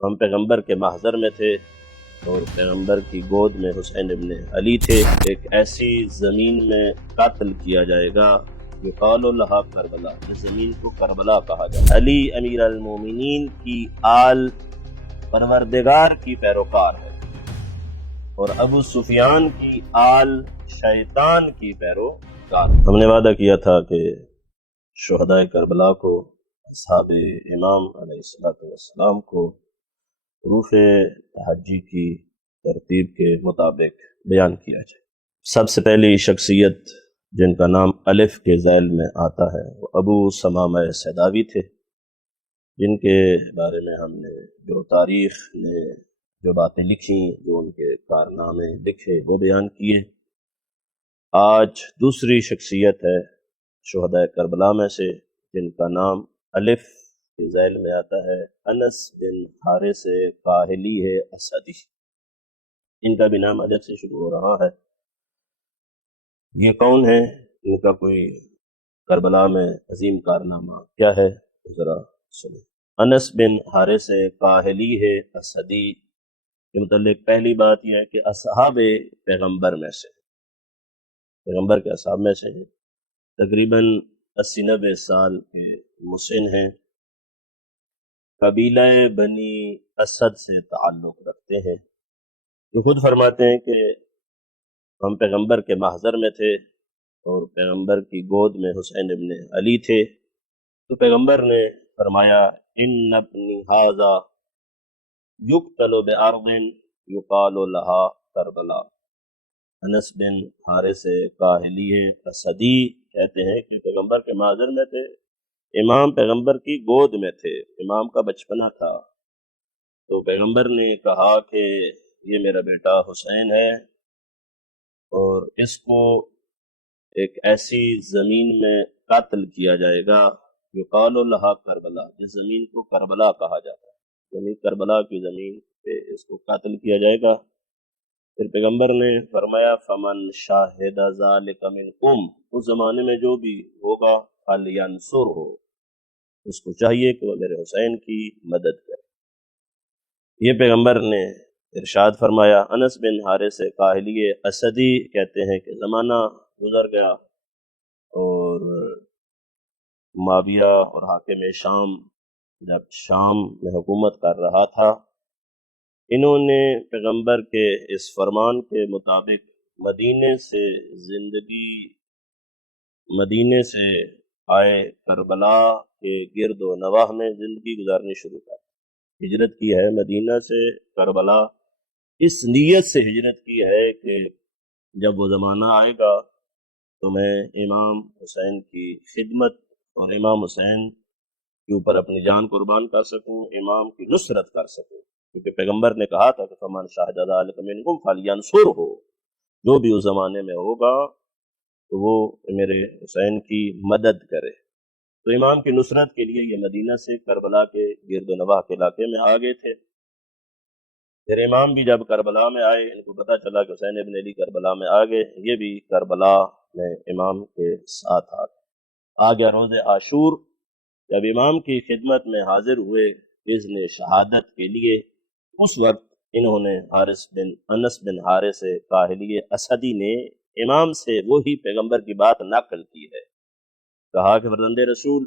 ہم پیغمبر کے محضر میں تھے اور پیغمبر کی گود میں حسین ابن علی تھے۔ ایک ایسی زمین میں قتل کیا جائے گا یقال لہا کربلا، اس زمین کو کربلا کہا جائے گا۔ علی امیر المومنین کی آل پروردگار کی پیروکار ہے اور ابو سفیان کی آل شیطان کی پیروکار۔ ہم نے وعدہ کیا تھا کہ شہدائے کربلا کو اصحاب امام علیہ السلام کو حروف تہجی کی ترتیب کے مطابق بیان کیا جائے۔ سب سے پہلی شخصیت جن کا نام الف کے ذیل میں آتا ہے وہ ابو ثمامہ سیداوی تھے، جن کے بارے میں ہم نے جو تاریخ نے جو باتیں لکھی، جو ان کے کارنامے لکھے، وہ بیان کیے۔ آج دوسری شخصیت ہے شہدائے کربلا میں سے جن کا نام الف کے ذیل میں آتا ہے، انس بن حارث کاہلی ہے اسدی۔ ان کا بھی نام الف سے شروع ہو رہا ہے۔ یہ کون ہے؟ ان کا کوئی کربلا میں عظیم کارنامہ کیا ہے؟ ذرا سنیں۔ انس بن حارث کاہلی ہے اسدی کے متعلق پہلی بات یہ ہے کہ اصحاب پیغمبر میں سے، پیغمبر کے اصحاب میں سے ہیں، تقریباً 80-90 سال کے مسن ہیں، قبیلہ بنی اسد سے تعلق رکھتے ہیں۔ یہ خود فرماتے ہیں کہ ہم پیغمبر کے محضر میں تھے اور پیغمبر کی گود میں حسین ابن علی تھے، تو پیغمبر نے فرمایا ان ابنی ھذا یقتل بارض یقال لہا کربلا۔ انس بن حارث کاہلی اسدی کہتے ہیں کہ پیغمبر کے محضر میں تھے، امام پیغمبر کی گود میں تھے، امام کا بچپنا تھا، تو پیغمبر نے کہا کہ یہ میرا بیٹا حسین ہے اور اس کو ایک ایسی زمین میں قتل کیا جائے گا یقال لہا کربلا، جس زمین کو کربلا کہا جاتا ہے، یعنی کربلا کی زمین پہ اس کو قتل کیا جائے گا۔ پھر پیغمبر نے فرمایا فمن شاہد ذالک منکم، اس زمانے میں جو بھی ہوگا فلینصرہ، اس کو چاہیے کہ وہ میرے حسین کی مدد کرے۔ یہ پیغمبر نے ارشاد فرمایا۔ انس بن حارث کاہلی اسدی کہتے ہیں کہ زمانہ گزر گیا اور معاویہ اور حاکم شام جب شام میں حکومت کر رہا تھا، انہوں نے پیغمبر کے اس فرمان کے مطابق مدینے سے آئے کربلا کے گرد و نواح میں زندگی گزارنی شروع کر، ہجرت کی ہے مدینہ سے کربلا، اس نیت سے ہجرت کی ہے کہ جب وہ زمانہ آئے گا تو میں امام حسین کی خدمت اور امام حسین کے اوپر اپنی جان قربان کر سکوں، امام کی نصرت کر سکوں، کیونکہ پیغمبر نے کہا تھا کہ فمن شاہد ذلک منکم فلینصرہ، جو بھی اس زمانے میں ہوگا تو وہ میرے حسین کی مدد کرے۔ تو امام کی نصرت کے لیے یہ مدینہ سے کربلا کے گرد و نواح کے علاقے میں آ گئے تھے۔ پھر امام بھی جب کربلا میں آئے، ان کو پتہ چلا کہ حسین ابن علی کربلا میں آ گئے، یہ بھی کربلا میں امام کے ساتھ آ گیا۔ روز عاشور جب امام کی خدمت میں حاضر ہوئے اذن شہادت کے لیے، اس وقت انہوں نے انس بن حارث کاہلی اسدی نے امام سے وہی پیغمبر کی بات نقل کی ہے۔ کہا کہ فرزند رسول،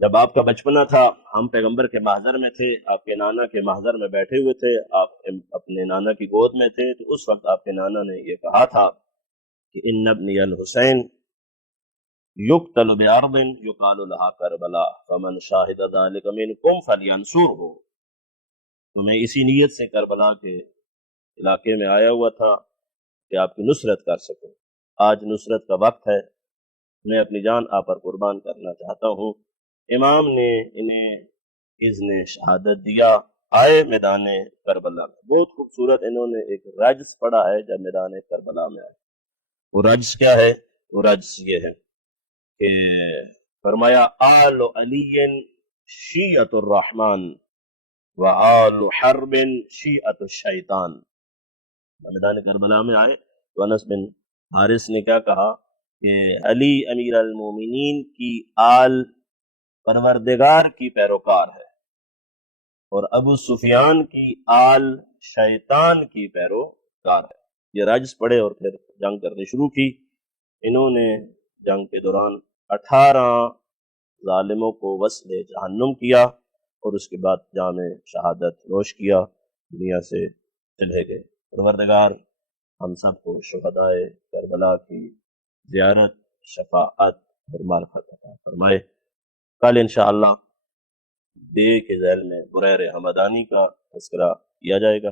جب آپ کا بچپنا تھا ہم پیغمبر کے محضر میں تھے، آپ کے نانا کے محضر میں بیٹھے ہوئے تھے، آپ اپنے نانا کی گود میں تھے، تو اس وقت آپ کے نانا نے یہ کہا تھا کہ ان ابنی الحسین یقتل بارض یقال لہا کربلا فمن شاہد ذلک منکم فلینصرہ۔ تو میں اسی نیت سے کربلا کے علاقے میں آیا ہوا تھا کہ آپ کی نصرت کر سکوں۔ آج نصرت کا وقت ہے، میں اپنی جان آپ پر قربان کرنا چاہتا ہوں۔ امام نے انہیں اذن شہادت دیا، آئے میدان کربلا میں۔ بہت خوبصورت انہوں نے ایک رجز پڑھا ہے جب میدان کربلا میں آئے۔ وہ رجز کیا ہے؟ وہ رجز یہ ہے کہ فرمایا آل علی شیعۃ الرحمن و آل حرب شیعۃ الشیطان۔ میدان کربلا میں آئے تو انس بن حارث نے کیا کہا کہ علی امیر المومنین کی آل پروردگار کی پیروکار ہے اور ابو سفیان کی آل شیطان کی پیروکار ہے۔ یہ رجز پڑے اور پھر جنگ کرنی شروع کی۔ انہوں نے جنگ کے دوران 18 ظالموں کو وصل جہنم کیا اور اس کے بعد جام شہادت نوش کیا، دنیا سے چلے گئے۔ پروردگار ہم سب کو شہدائے کربلا کی زیارت، شفاعت اور معرفت عطا فرمائے۔ کل انشاءاللہ بے کے ذیل میں بریر حمدانی کا تذکرہ کیا جائے گا۔